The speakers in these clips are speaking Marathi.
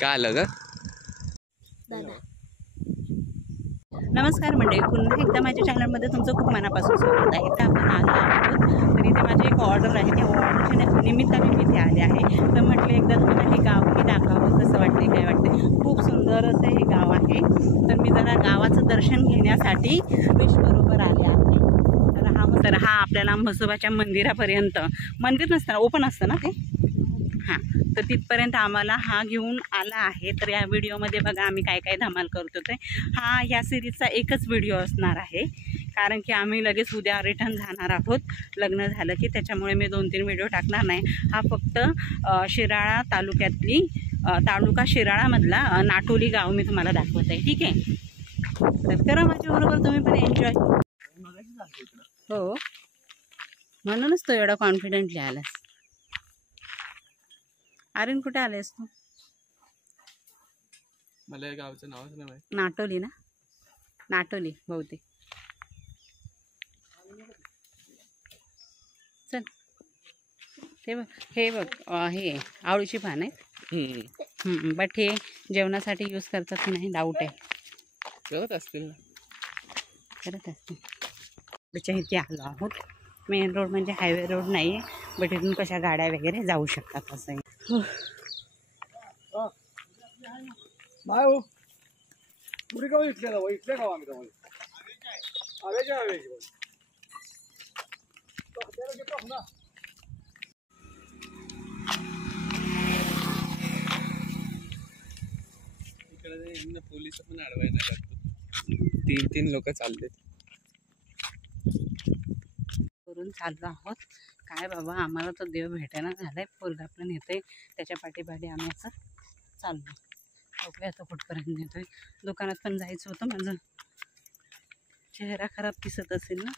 काय आलं ग? नमस्कार मंडळी, पुन्हा एकदा माझ्या चॅनलमध्ये तुमचं खूप मनापासून स्वागत आहे. तर आपण आलो आहोत, तर इथे माझी एक ऑर्डर आहे. त्या ऑर्डरच्या निमित्ताने मी इथे आले आहे. तर म्हटलं एकदा तुम्हाला हे गाव मी दाखवावं, कसं वाटते काय वाटते. खूप सुंदर असं हे गाव आहे. तर मी जरा गावाचं दर्शन घेण्यासाठी विशबरोबर आले आहे. तर हा आपल्याला म्हसोबाच्या मंदिरापर्यंत, मंदिर नसताना ओपन असतं ना ते, हां, तर तिथपर्यंत आम्हाला हा घेऊन आला आहे. तर या व्हिडिओमध्ये बघा आम्ही काय काय धमाल करतो. ते हा ह्या सिरीजचा एकच व्हिडिओ असणार आहे, कारण की आम्ही लगेच उद्या रिटर्न जाणार आहोत लग्न झालं की. त्याच्यामुळे मी 2-3 व्हिडिओ टाकणार नाही. हा फक्त शिराळा तालुक्यातली तालुका शिराळामधला नाटोली गाव मी तुम्हाला दाखवत आहे. ठीक आहे, तर करा माझ्याबरोबर तुम्ही पण एन्जॉय. हो, म्हणूनच तो एवढा कॉन्फिडेंटली आलास. आर्यन कुठे आलेस तू? मला गावचं नावच नाही माहिती. नाटोली ना, नाटोली बहुतेक. चल, ते बघ, हे बघ, हे आवळीची पान आहेत. बट हे जेवणासाठी यूज करतात की नाही डाऊट आहे. करत असतील ना, करत असतील. त्याच्या इथे आलो आहोत. मेन रोड म्हणजे हायवे रोड नाही आहे, बट इथून कशा गाड्या वगैरे जाऊ शकतात असं आहे. इकडे पोलिस पण अडवाय नाही लागतो. 3 लोक चालले करून चाललो आहोत. काय बाबा, आम्हाला तो देव भेटायला झालाय. पोरगा आपलं नेतोय, त्याच्या पाठीपाठी आम्ही असं चाललो. बघूया तो कुठपर्यंत नेतोय. दुकानात पण जायचं होतं. माझं चेहरा खराब दिसत असेल ना.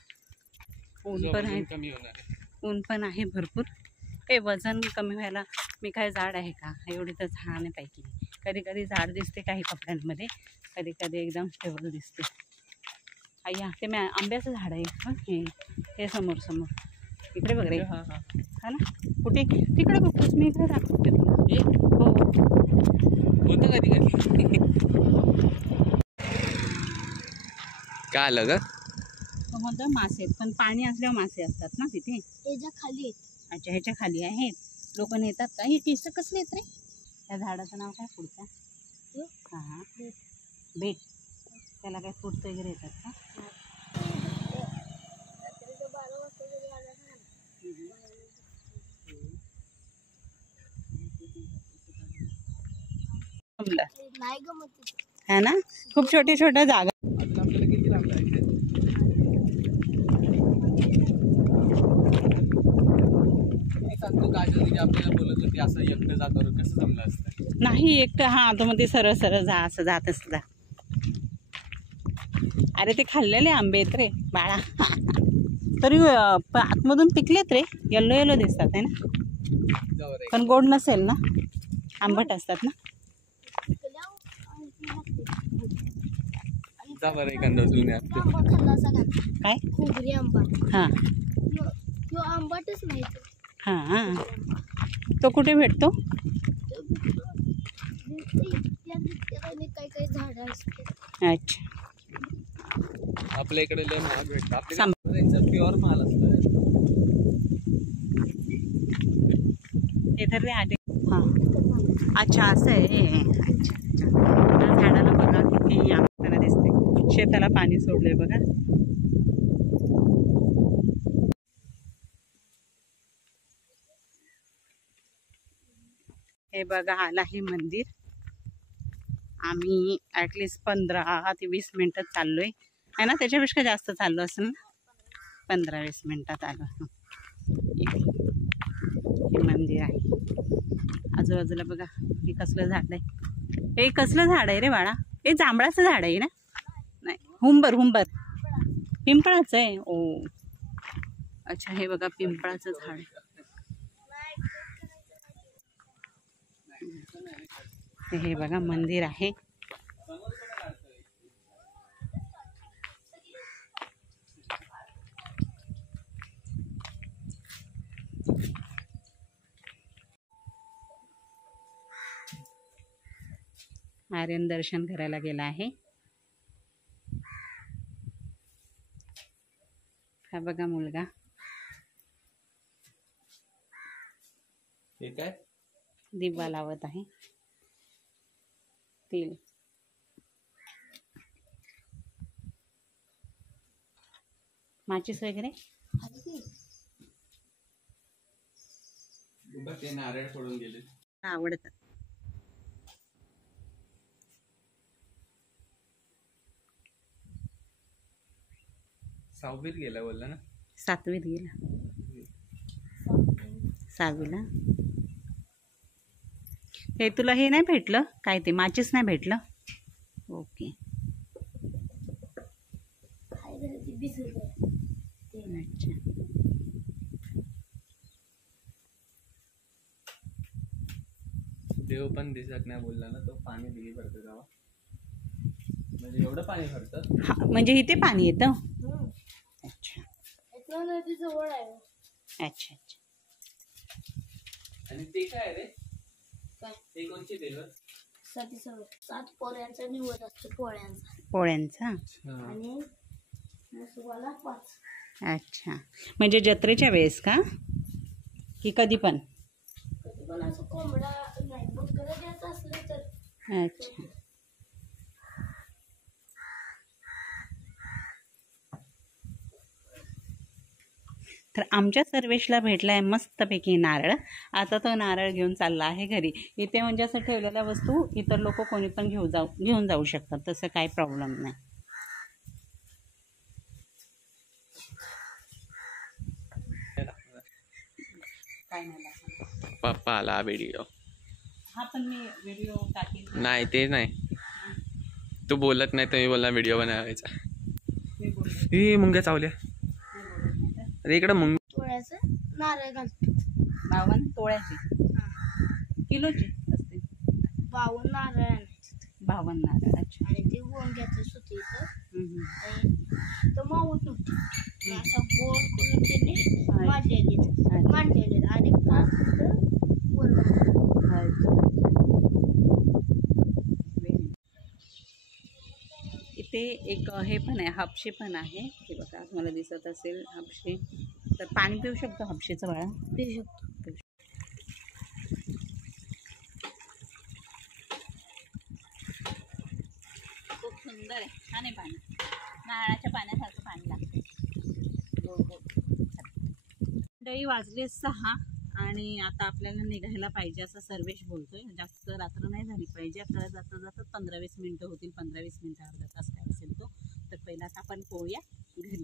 ऊन पण आहे, कमी होणार. ऊन पण आहे भरपूर. हे वजन कमी व्हायला मी काय जाड आहे का? एवढी तर छान आहे पैकी. कधी कधी जाड दिसते काही कपड्यांमध्ये, कधी कधी एकदम स्टेबल दिसते. अय्या, ते आंब्याचं झाड आहे. हे समोर इकडे बघ रे. हा ना, कुठे? तिकडे बघतोस, मी इकडे दाखवते तुला. हो, होतं कधी कधी. काय आलं ग? समोर मासे आहेत, पण पाणी असल्यावर मासे असतात ना तिथे. ह्याच्या खाली आहेत. अच्छा, ह्याच्या खाली आहेत. लोक नेतात का? हे केस कसले आहेत रे? त्या झाडाचं नाव काय पुढच्या? हां, बेट. त्याला काय फ्रूट्स वगैरे येतात का? नाही गमत है ना, खूप छोटी छोट्या जागा. अजून आपल्याला किती लांब जायचं? सांगतो काजल तिने आपल्याला बोलत होती असं एकटं जातो, कसं जमलं असतं? नाही एकटं. हा, तो मग ते सरळ सरळ जा, असं जात असं जा. अरे ते खाल्लेले आंबे आहेत रे बाळा. तरी आतमधून पिकलेत रे, येलो येलो दिसतात आहे ना, पण गोड नसेल ना, आंबट असतात ना. जा बरं एखादा जुन्या काय? खोबरी आंबा. हां तो आंबाटच नाही. हां, तो कुठे भेटतो? काही झाड असतात. अच्छा, आपल्या इकडे लय महाग भेटतं. आपल्या प्युअर माल असतो. ते तर रे आधी. हां, अच्छा असं आहे. अच्छा अच्छा, त्या झाडाला बघा किती आपल्याला दिसते. शेताला पाणी सोडलंय बघा. हे बघा, आला हे मंदिर. आम्ही ॲटलिस्ट 15 ते 20 मिनटात चाललोय आहे ना, त्याच्यापेक्षा जास्त चाललो असेल ना. 15-20 मिनटात आलो. हे मंदिर आहे. आजूबाजूला बघा, हे कसलं झाड आहे. हे कसलं झाड आहे रे बाळा? हे जांभळाचं झाड आहे ना? नाही, हुंबर पिंपळाचं आहे. ओ अच्छा, हे बघा पिंपळाचं झाड आहे. हे बघा मंदिर आहे. आर्यन दर्शन करायला गेला आहे. हा बघा मुलगा. हे काय दिवा लावत आहे. तेल माचीस वगैरे. ते नारळ फोडून गेले. आवडतात. सहावीत गेला बोलला ना. 7वीत गेला. 6वीला. हे तुला हे नाही भेटलं काय ते माचीस नाही भेटलं. ओके. अच्छा. देव पण दिसत नाही बोलला ना तो. पाणी दिली पडतं गावा. म्हणजे एवढं पाणी भरतं. हा म्हणजे इथे पाणी येतं. अच्छा नदी जवळ आहे. अच्छा अच्छा. आणि ते काय रे काय ते कोणचे देव. 7 पोळ्यांचा निवड असतो. पोळ्यांचा. आणि मुसवाला 5. अच्छा म्हणजे जत्रेच्या वेळेस का की कधी पण. कधी पण असं कोंबडा नाही बकरं द्यायचं असलं तर. अच्छा. तर आमच्या सर्वेशला भेटला आहे मस्तपैकी नारळ. आता तो नारळ घेऊन चालला आहे घरी. इथे म्हणजे असं ठेवलेल्या वस्तू इतर लोक कोणी पण घेऊन जाऊ शकतात. तसं काही प्रॉब्लेम नाही. काय नाही पप्पा आला व्हिडिओ. हा पण मी व्हिडिओ टाकेन. नाही ते नाही. तू बोलत नाही तर मी बोलला व्हिडिओ बनवायचा. मी बोलते. हे मुंग्या चावल्या. अरे इकडं मुंग. पोळ्याचं नारळ घालतो. 52 तोळ्याची किलोची असते. 52 नारळ आणायचे 52 नारळ. अच्छा. आणि ते गोंग्याचं सुतीचं. आणि तो मावत नव्हती. असा गोल करून त्याने मांडलेले आणि 5 इथे एक हे पण आहे हापशे पण आहे. हे बघा तुम्हाला दिसत असेल हापशे. तर पाणी पिऊ शकतो हापशेचं बाळा. पिऊ शकतो. खूप सुंदर आहे. छान आहे पाणी. नारळाच्या पाण्यासारखं पाणी लागतं. मंडळी वाजले 6 आणि आता आपल्याला निघायला पाहिजे असं सर्वेश बोलतोय. जास्त रात्र नाही झाली पाहिजे. आपल्याला जाता जाता 15-20 मिनटं होतील. 15-20 मिनटं अर्धा तास काय असेल तो. तर पहिला आता आपण पोळूया घरी.